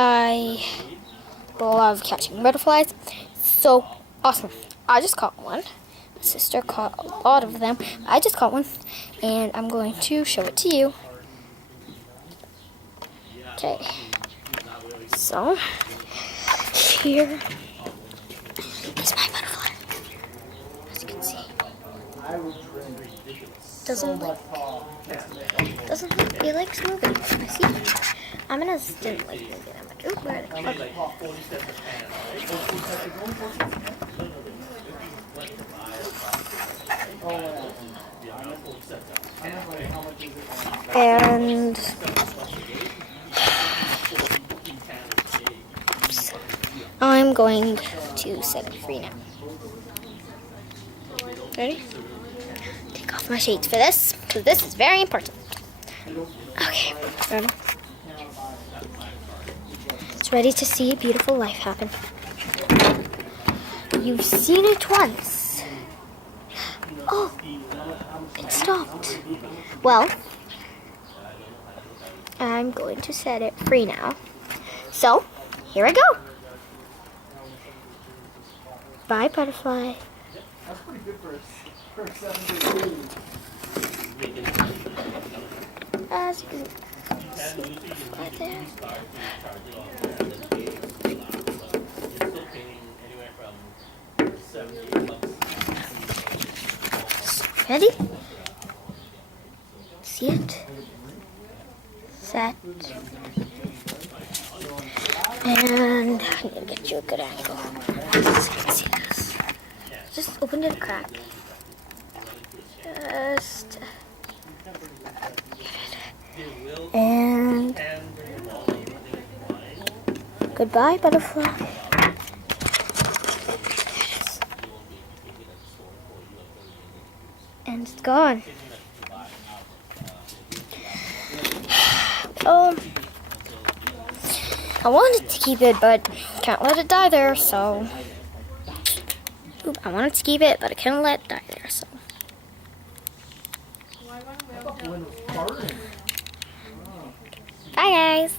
I love catching butterflies. So awesome. I just caught one. My sister caught a lot of them. I just caught one, and I'm going to show it to you. Okay. So, here is my butterfly. As you can see. Doesn't look, it likes moving. I see. I'm gonna didn't like moving that much. Ooh, where are they? And I'm going to set it free now. Ready? Take off my shades for this, because this is very important. Okay, ready? It's ready to see a beautiful life happen. You've seen it once. Oh, it stopped. Well, I'm going to set it free now. So, here I go. Bye, butterfly. That's pretty good for a 7-day. As you can see right there. Ready? See it? Set. And I'm gonna get you a good angle. So you can see this. Just open it a crack. Just and goodbye, butterfly. And it's gone. I wanted to keep it, but can't let it die there, so. I wanted to keep it, but I can't let it die there, so. Bye, guys.